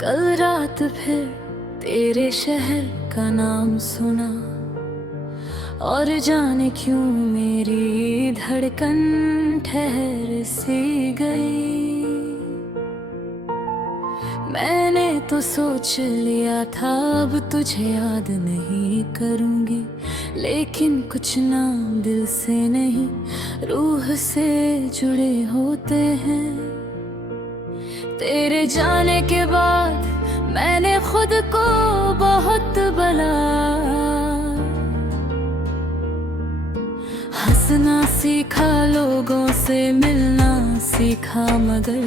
कल रात फिर तेरे शहर का नाम सुना, और जाने क्यों मेरी धड़कन ठहर सी गई। मैंने तो सोच लिया था अब तुझे याद नहीं करूंगी, लेकिन कुछ नाम दिल से नहीं रूह से जुड़े होते हैं। तेरे जाने के बाद मैंने खुद को बहुत बला, हंसना सीखा, लोगों से मिलना सीखा, मगर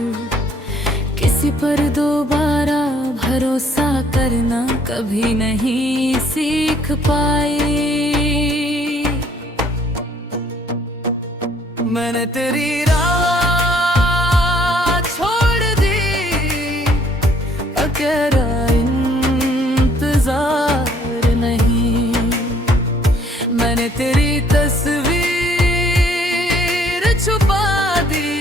किसी पर दोबारा भरोसा करना कभी नहीं सीख पाई। मैंने तेरी तेरा इंतजार नहीं, मैंने तेरी तस्वीर छुपा दी,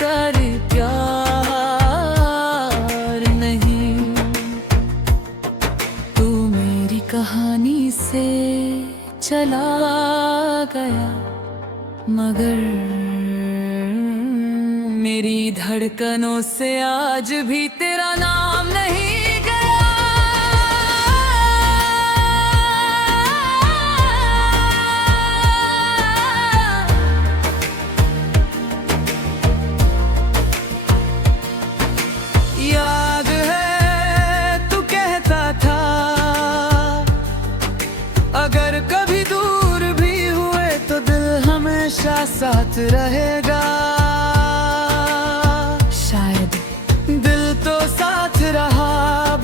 तेरी प्यार नहीं। तू मेरी कहानी से चला गया, मगर मेरी धड़कनों से आज भी तेरा नाम नहीं गया। याद है तू कहता था अगर कभी दूर भी हुए तो दिल हमेशा साथ रहेगा।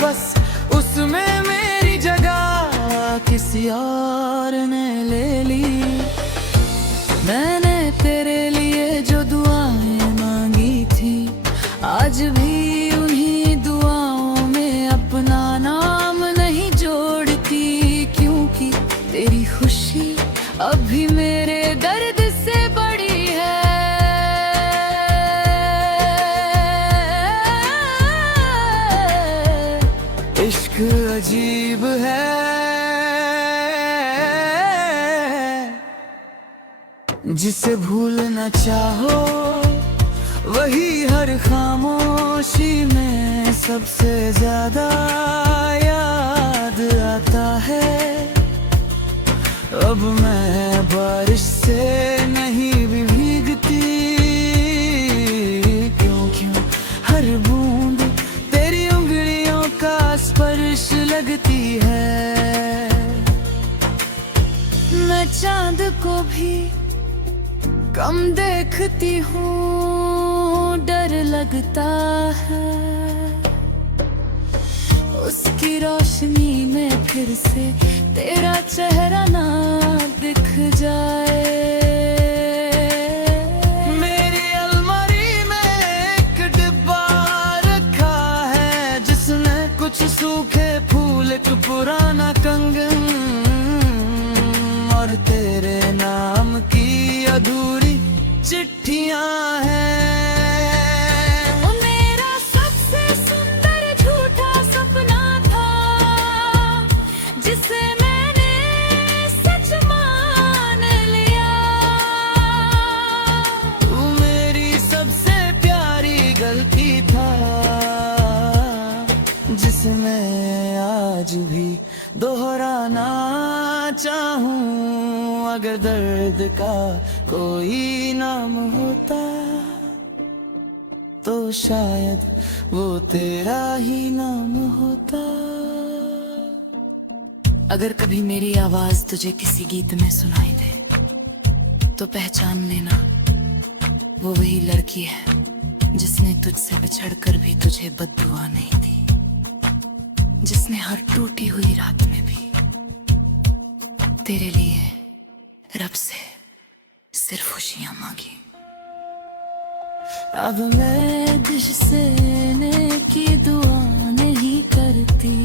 बस उसमें मेरी जगह किसी और ने ले ली। मैंने तेरे लिए जो दुआएं मांगी थी, आज भी उन्हीं दुआओं में अपना नाम नहीं जोड़ती, क्योंकि तेरी खुशी अभी मेरे दर्द से बड़ी है। इश्क अजीब है, जिसे भूलना चाहो वही हर खामोशी में सबसे ज्यादा याद आता है। अब मैं बारिश से नहीं भी भीगती, क्यों हर बूंद तेरी उंगलियों का स्पर्श लगती है। मैं चांद को भी कम देखती हूँ, डर लगता है उसकी रोशनी में फिर से तेरा चेहरा ना दिख जाए। मेरी अलमारी में एक डिब्बा रखा है, जिसमें कुछ सूखे फूल, एक पुराना कंगन और तेरे नाम की अधूरी चिट्ठियां हैं। वो मेरा सबसे सुंदर झूठा सपना था, जिसे मैंने सच मान लिया। तू मेरी सबसे प्यारी गलती था, जिसे मैं आज भी दोहराना चाहूं। अगर दर्द का कोई नाम होता तो शायद वो तेरा ही नाम होता। अगर कभी मेरी आवाज तुझे किसी गीत में सुनाई दे तो पहचान लेना, वो वही लड़की है जिसने तुझसे बिछड़कर भी तुझे बद्दुआ नहीं दी, जिसने हर टूटी हुई रात में भी तेरे लिए रब से सिर्फ खुशियां मांगी। अब मैं तुझसे नेकी दुआ नहीं करती,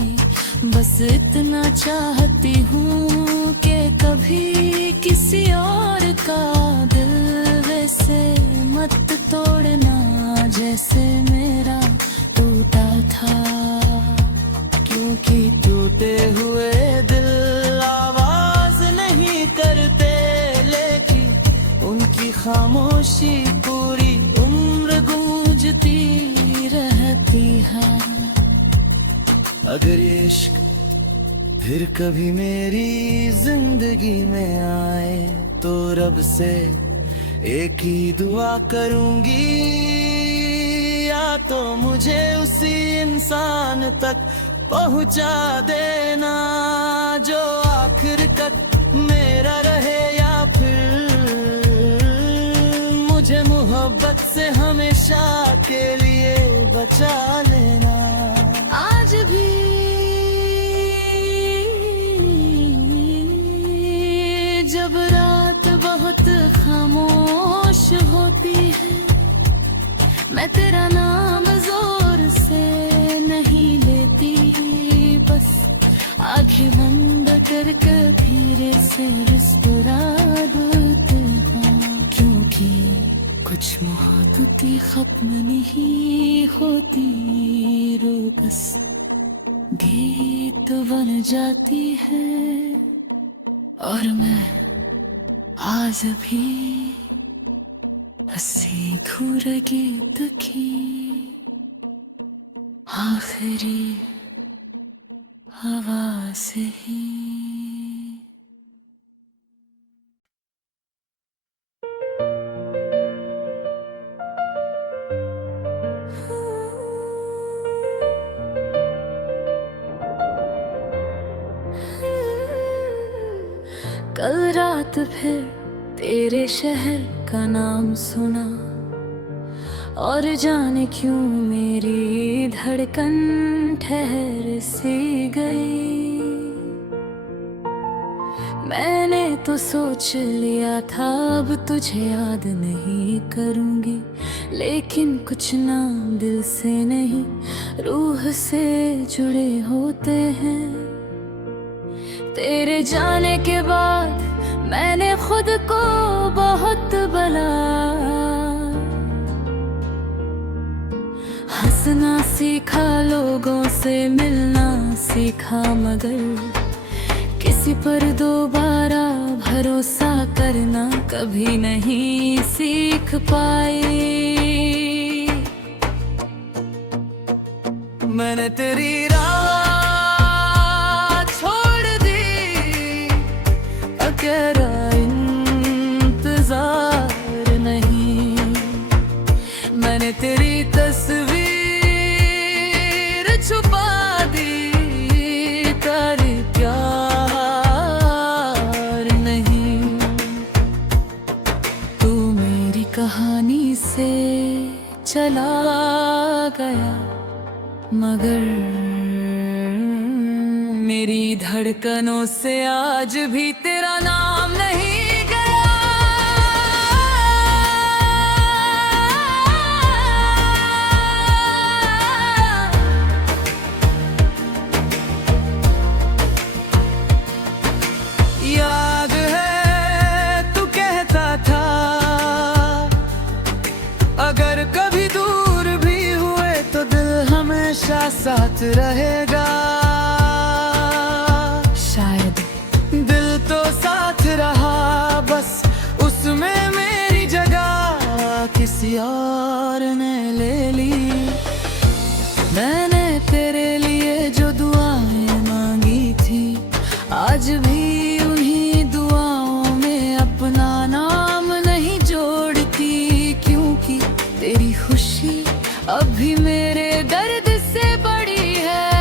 बस इतना चाहती हूँ कि कभी किसी और का दिल वैसे मत तोड़ना जैसे मेरा टूटा था। अगर ये इश्क फिर कभी मेरी जिंदगी में आए तो रब से एक ही दुआ करूंगी, या तो मुझे उसी इंसान तक पहुंचा देना जो आखिर तक मेरा रहे, या फिर मुझे मोहब्बत से हमेशा के लिए बचा लेना। आज भी जब रात बहुत खामोश होती है, मैं तेरा नाम जोर से नहीं लेती, बस आंखें बंद करके धीरे से मुस्कुरा देती हूँ, क्योंकि कुछ मोहब्बतें खत्म नहीं होती, रो बस गीत बन जाती है। और मैं आज भी हंसी धूर गीत की आखिरी आवाज ही। कल रात फिर तेरे शहर का नाम सुना, और जाने क्यों मेरी धड़कन ठहर सी गई। मैंने तो सोच लिया था अब तुझे याद नहीं करूंगी, लेकिन कुछ नाम दिल से नहीं रूह से जुड़े होते हैं। तेरे जाने के बाद मैंने खुद को बहुत भला हंसना सीखा, लोगों से मिलना सीखा, मगर किसी पर दोबारा भरोसा करना कभी नहीं सीख पाई। मैंने तेरी राह छोड़ दी, अकेला इंतजार नहीं, मैंने तेरी तस्वीर छुपा दी, तारी प्यार नहीं। तू मेरी कहानी से चला गया, मगर मेरी धड़कनों से आज भी तेरा नाम नहीं गया। याद है तू कहता था अगर कभी दूर भी हुए तो दिल हमेशा साथ रहेगा। शायद दिल तो साथ रहा, बस उसमें मेरी जगह किसी और ने ले ली। मैंने तेरे लिए जो दुआएं मांगी थी, आज भी उन्हीं दुआओं में अपना नाम नहीं जोड़ती, क्योंकि तेरी खुशी अब भी मेरे दर्द से बड़ी है।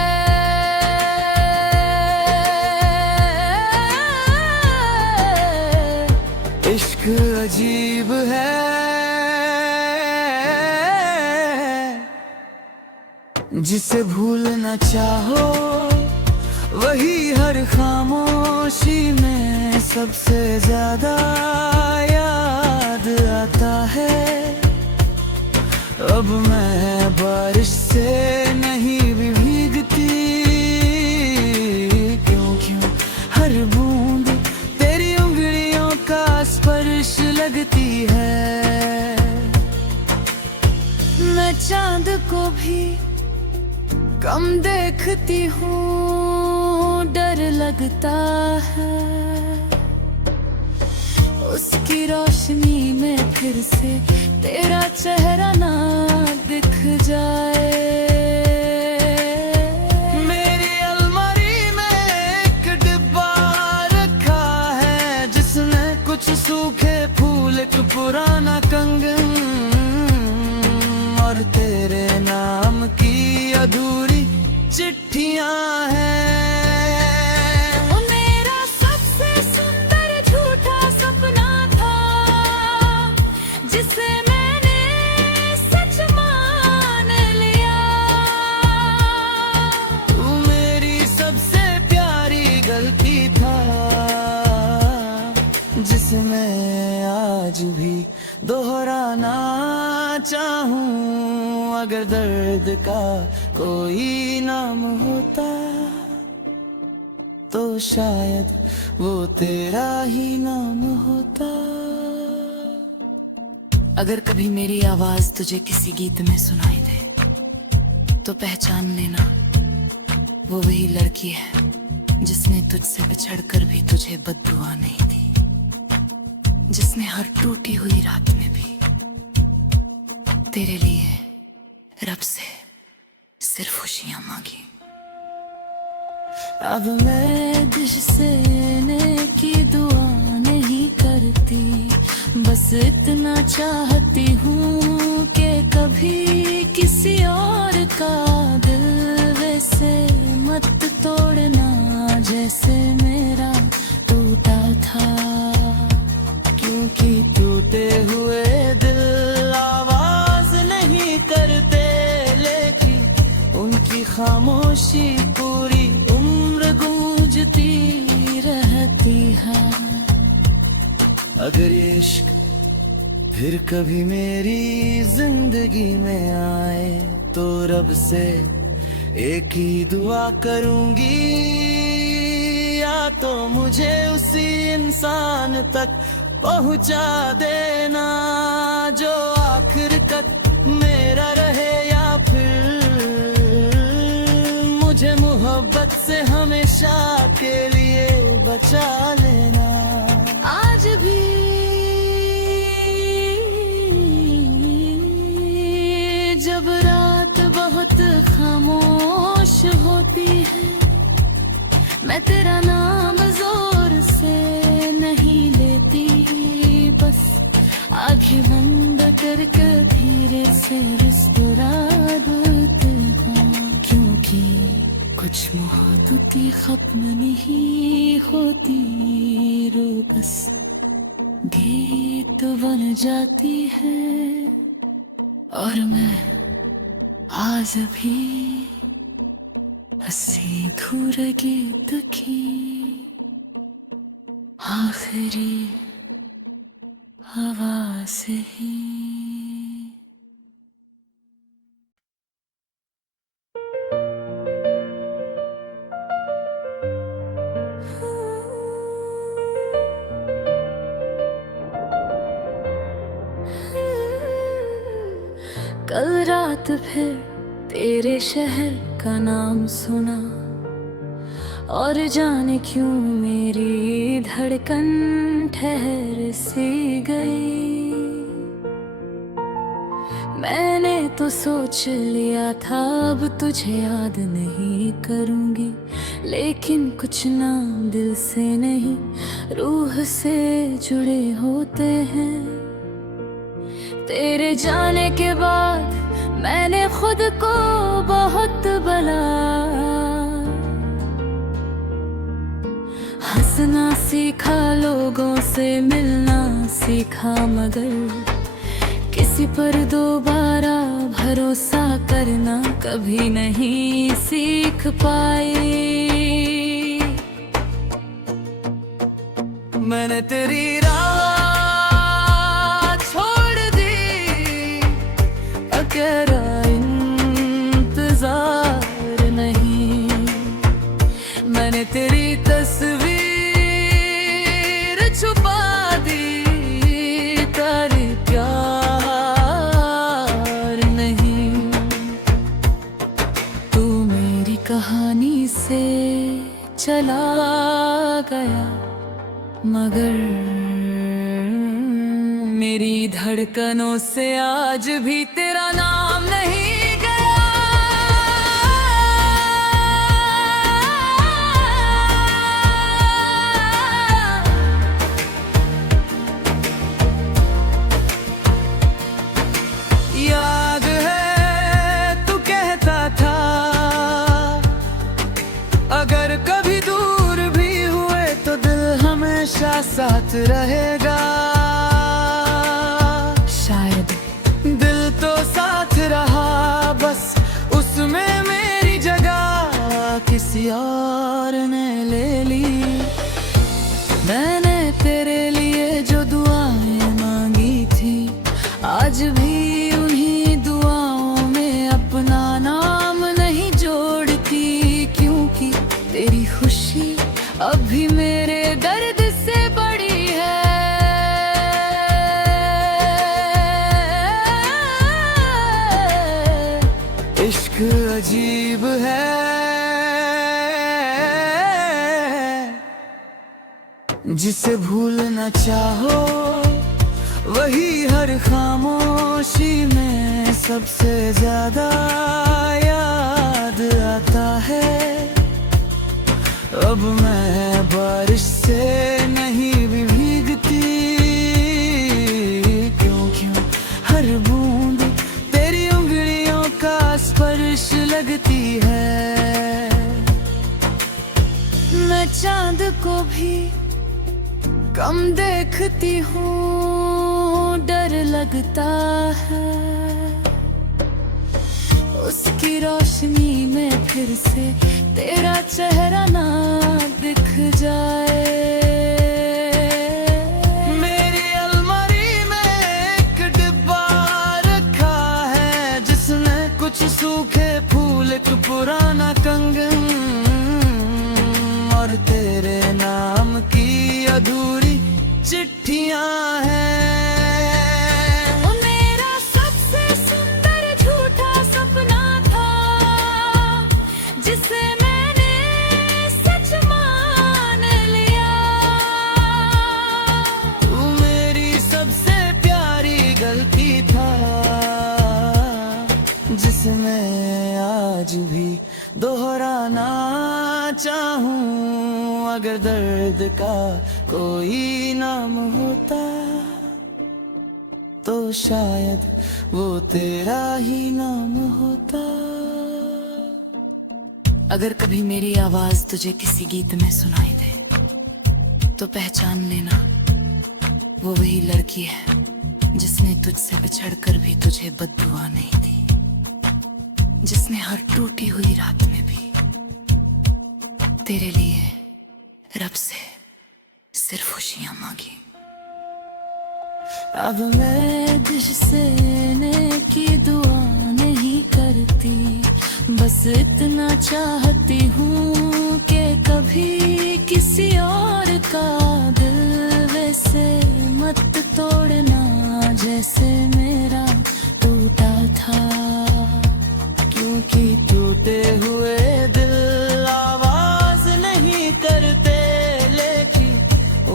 इश्क अजीब है, जिसे भूलना चाहो वही हर खामोशी में सबसे ज्यादा याद आता है। अब मैं बारिश से नहीं भी भीगती, क्यों हर बूंद तेरी उंगलियों का स्पर्श लगती है। मैं चांद को भी कम देखती हूँ, डर लगता है उसकी रोशनी में फिर से तेरा चेहरा ना दिख जाए। मेरी दुनिया है। वो मेरा सबसे सुंदर झूठा सपना था, जिसे मैंने सच मान लिया। तू मेरी सबसे प्यारी गलती था, जिसे मैं आज भी दोहराना चाहूं। अगर दर्द का कोई नाम होता तो शायद वो तेरा ही नाम होता। अगर कभी मेरी आवाज तुझे किसी गीत में सुनाई दे तो पहचान लेना, वो वही लड़की है जिसने तुझसे बिछड़कर भी तुझे बद्दुआ नहीं दी, जिसने हर टूटी हुई रात में भी तेरे लिए रब से सिर्फ खुशियां मांगी। अब मैं दिल से नेकी दुआ नहीं करती, बस इतना चाहती हूँ कि कभी किसी और का दिल वैसे मत तोड़ना जैसे मेरा टूटा था। क्योंकि टूटे हुए दिल आवाज नहीं करते, लेकिन उनकी खामोशी पूरी उम्र गूंजती रहती है। अगर ये इश्क फिर कभी मेरी जिंदगी में आए तो रब से एक ही दुआ करूंगी, या तो मुझे उसी इंसान तक पहुंचा देना जो आखिर तक मेरा रहे, या फिर मुझे मोहब्बत से हमेशा के लिए बचा लेना। आज भी जब रात बहुत खामोश होती है, मैं तेरा नाम जोर से नहीं लेती, बस आंखें बंद करके धीरे से मुस्कुरा देती हूँ। क्योंकि कुछ मोहब्बतें खत्म नहीं होती, रो बस गीत बन जाती है। और मैं आज भी हंसी धूर गीत की आखिरी आवाज ही। कल रात फिर तेरे शहर का नाम सुना, और जाने क्यों मेरी धड़कन ठहर सी गई। मैंने तो सोच लिया था अब तुझे याद नहीं करूंगी, लेकिन कुछ नाम दिल से नहीं रूह से जुड़े होते हैं। तेरे जाने के बाद मैंने खुद को बहुत भुला, हंसना सीखा, लोगों से मिलना सीखा, मगर किसी पर दोबारा भरोसा करना कभी नहीं सीख पाई। मैंने तेरी राह छोड़ दी, तेरा इंतजार नहीं। मैंने तेरी तस्वीर छुपा दी, तेरी प्यार नहीं। तू मेरी कहानी से चला गया, मगर मेरी धड़कनों से आज भी तेरा नाम नहीं गया। याद है तू कहता था साथ रहेगा। शायद दिल तो साथ रहा, बस उसमें मेरी जगह किसी और ने ले ली। मैंने तेरे लिए जो दुआएं मांगी थी, आज भी उन्हीं दुआओं में अपना नाम नहीं जोड़ती, क्योंकि तेरी खुशी अभी मेरे दर्द से बड़ी है। इश्क अजीब है, जिसे भूलना चाहो वही हर खामोशी में सबसे ज्यादा याद आता है। अब मैं बारिश से नहीं भी भीगती, क्यों हर बूंद तेरी उंगलियों का स्पर्श लगती है। मैं चांद को भी कम देखती हूँ, डर लगता है उसकी रोशनी में फिर से तेरा चेहरा ना दिख जाए। मेरी अलमारी में एक डिब्बा रखा है, जिसमें कुछ सूखे फूल, एक पुराना कंगन और तेरे नाम की अधूरी चिट्ठियां हैं। वो मेरा सबसे सुंदर झूठा सपना था, जिसे मैंने सच मान लिया। तू मेरी सबसे प्यारी गलती था, जिसमें आज भी दोहराना चाहूं। अगर दर्द का कोई नाम होता, तो शायद वो तेरा ही नाम होता। अगर कभी मेरी आवाज तुझे किसी गीत में सुनाई दे, तो पहचान लेना वो वही लड़की है जिसने तुझसे बिछड़कर भी तुझे बद्दुआ नहीं दी, जिसने हर टूटी हुई रात में भी तेरे लिए रब से सिर्फ खुशियां मांगी। अब मैं दिल से की दुआ नहीं करती, बस इतना चाहती हूँ कि कभी किसी और का दिल वैसे मत तोड़ना जैसे मेरा टूटा था। क्योंकि टूटे हुए दिल आवाज नहीं करते, लेकिन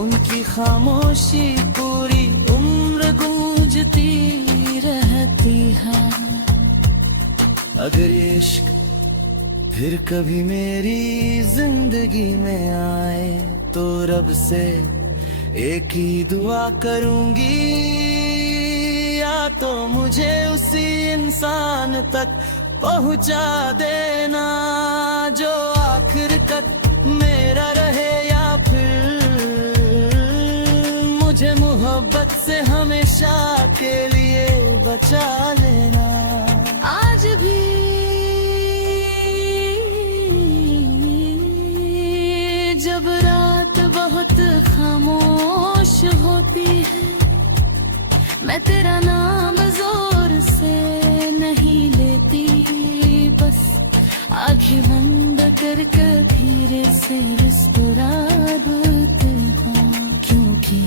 उनकी खामोशी पूरी उम्र गूंजती रहती है। अगर इश्क फिर कभी मेरी जिंदगी में आए, तो रब से एक ही दुआ करूंगी, या तो मुझे उसी इंसान तक पहुंचा देना जो आखिर तक मेरा रहे, या फिर मुझे मोहब्बत से हमेशा के लिए बचा लेना। आज भी जब रात बहुत खामोश होती है, मैं तेरा नाम जोर से नहीं लेती, बस आंखें बंद करके धीरे से मुस्कुरा देती हूँ। क्योंकि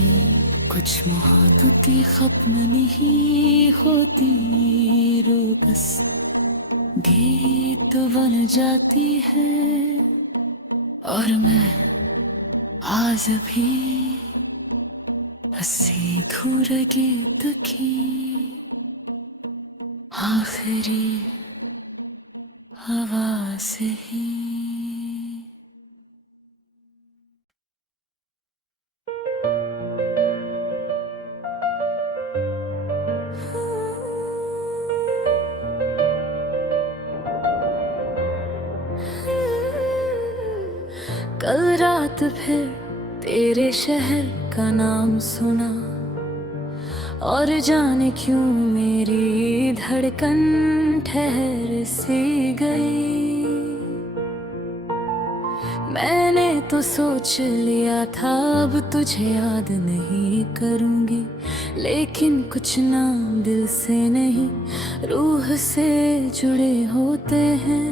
कुछ मोहब्बतें खत्म नहीं होती, रो बस गीत बन जाती है। और मैं आज भी हंसी धूर गीत की आखिरी आवाज ही। कल रात फिर तेरे शहर का नाम सुना और जाने क्यों मेरी धड़कन ठहर सी गई। मैंने तो सोच लिया था अब तुझे याद नहीं करूंगी, लेकिन कुछ नाम दिल से नहीं रूह से जुड़े होते हैं।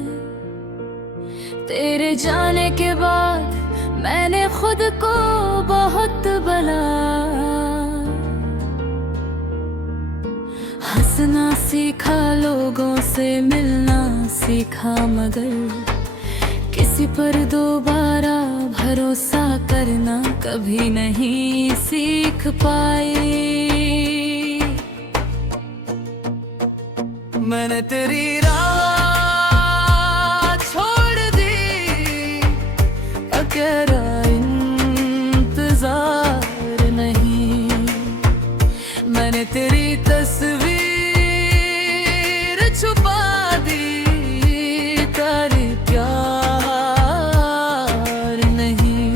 तेरे जाने के बाद मैंने खुद को बहुत भला, हंसना सीखा, लोगों से मिलना सीखा, मगर किसी पर दोबारा भरोसा करना कभी नहीं सीख पाई। मैंने तेरी राह छोड़ दी, अकेला इंतजार नहीं। मैंने तेरी तस्वीर छुपा दी, तेरी प्यार नहीं।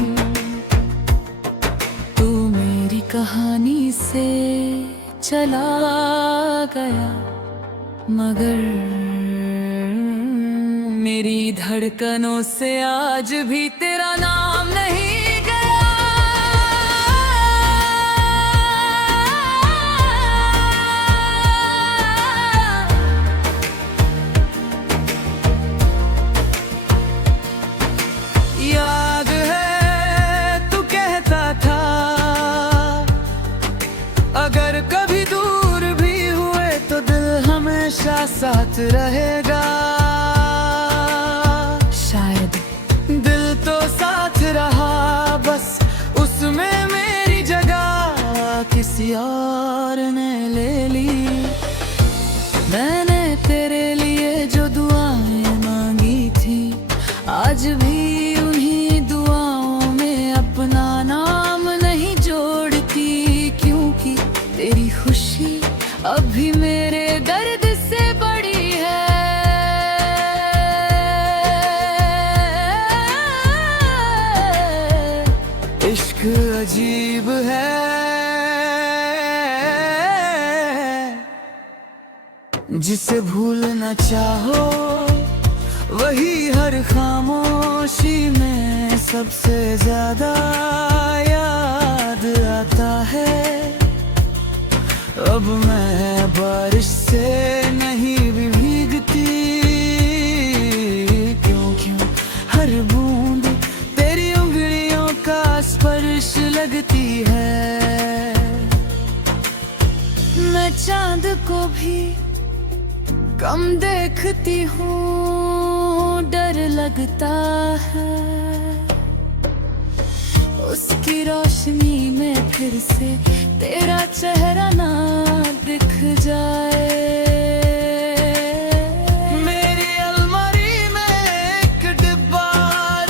तू मेरी कहानी से चला गया, मगर मेरी धड़कनों से आज भी तेरा नाम नहीं गया। याद है तू कहता था अगर कभी दूर भी हुए तो दिल हमेशा साथ रहेगा। शायद दिल तो साथ रहा, बस उसमें मेरी जगह किसी और ने ले ली। मैंने तेरे लिए जो दुआएं मांगी थी, आज भी उन्हीं दुआओं में अपना नाम नहीं जोड़ती, क्योंकि तेरी खुशी अभी मेरे दर्द से बड़ी है। इश्क अजीब है, जिसे भूलना चाहो वही हर खामोशी में सबसे ज्यादा याद आता है। अब मैं बारिश से नहीं भी भीगती, क्योंकि हर बूंद तेरी उंगलियों का स्पर्श लगती है। मैं चांद को भी कम देखती हूँ, डर लगता है उसकी रोशनी में फिर से तेरा चेहरा ना दिख जाए। मेरी अलमारी में एक डिब्बा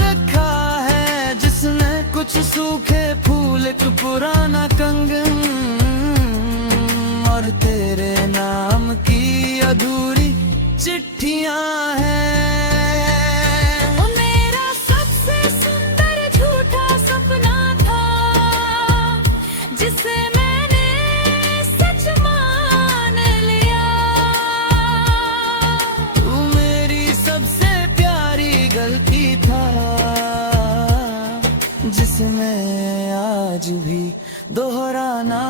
रखा है, जिसमें कुछ सूखे फूल, एक पुराना कंगन और तेरे नाम की अधूरी चिट्ठियां हैं। जिसे मैंने सच मान लिया, तू मेरी सबसे प्यारी गलती था, जिसे मैं आज भी दोहराना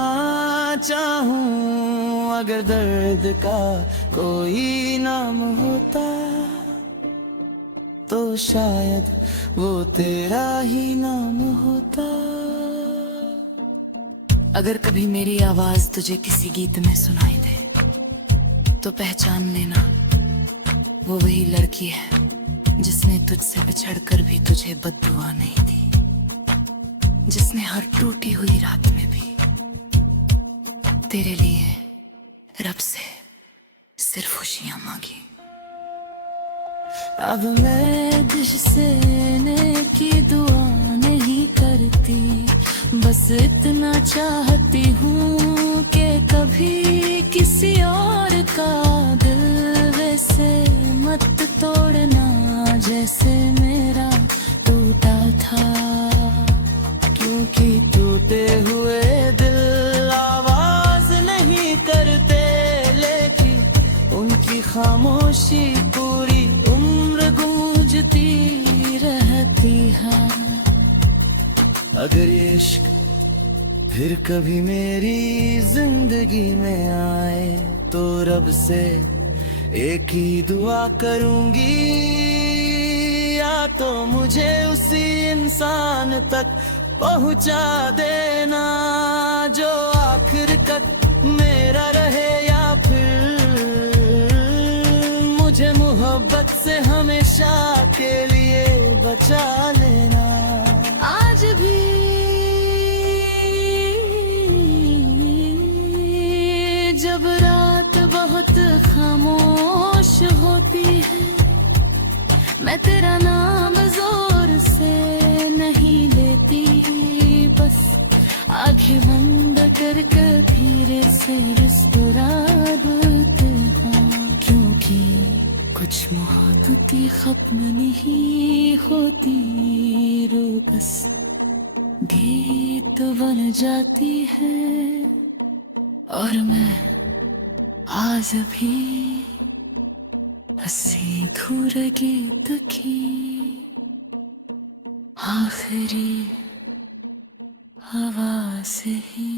चाहूं। अगर दर्द का कोई नाम होता तो शायद वो तेरा ही नाम होता। अगर कभी मेरी आवाज तुझे किसी गीत में सुनाई दे तो पहचान लेना वो वही लड़की है जिसने तुझसे बिछड़कर भी तुझे बद्दुआ नहीं दी, जिसने हर टूटी हुई रात में भी तेरे लिए रब से सिर्फ खुशियां मांगी। अब मैं तुझसे की दुआ नहीं करती, बस इतना चाहती हूँ कि कभी किसी और का दिल वैसे मत तोड़ना जैसे मेरा टूटा था, क्योंकि अगर ये इश्क फिर कभी मेरी जिंदगी में आए तो रब से एक ही दुआ करूंगी, या तो मुझे उसी इंसान तक पहुंचा देना जो आखिर तक मेरा रहे, या फिर मुझे मोहब्बत से हमेशा के लिए बचा लेना। आज भी जब रात बहुत खामोश होती है, मैं तेरा नाम जोर से नहीं लेती, बस आंखें बंद करके धीरे से मुस्कुराते हैं, क्योंकि कुछ मोहब्बतें खत्म नहीं होती, रो बस गीत बन जाती है। और मैं आज भी हंसी धूर गीत की आखिरी आवाज ही